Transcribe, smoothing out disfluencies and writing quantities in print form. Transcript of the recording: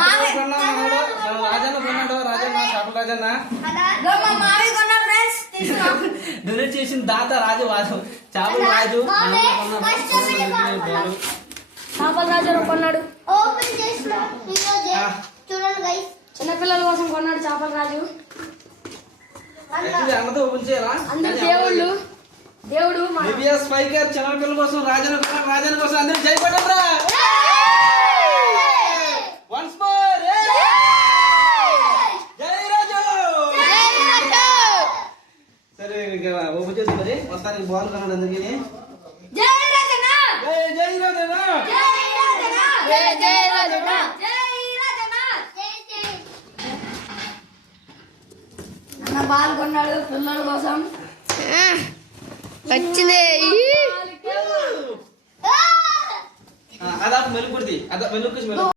రాజన్న కొన్నాడు. రాజన్న షాపుల రాజన్న డొనేట్ చేసిన దాత రాజు వాసు చేపల రాజు చేపల రాజు కొన్నాడు. చూడండి చిన్నపిల్లల కోసం కొన్నాడు చేపల రాజు. అన్నతో ఓపెన్ చేయాలా? అందరు దేవుడు స్పైకర్ చిన్నపిల్లల కోసం రాజన్న కొన్నాడు. రాజన్న కోసం అందరూ జైపడంరా. వన్స్ మోర్ జై రాజు. సరే ఓపెన్ చేసి మరి మొత్తానికి బాల్ కొన్నాడు అందరికీ. జై రాజన్న జై రాజన్న జై రాజన్న అన్న బాల్ కొన్నాడు పిల్లల కోసం. వచ్చింది అదా మెలుకుడిది అదా మెలుకు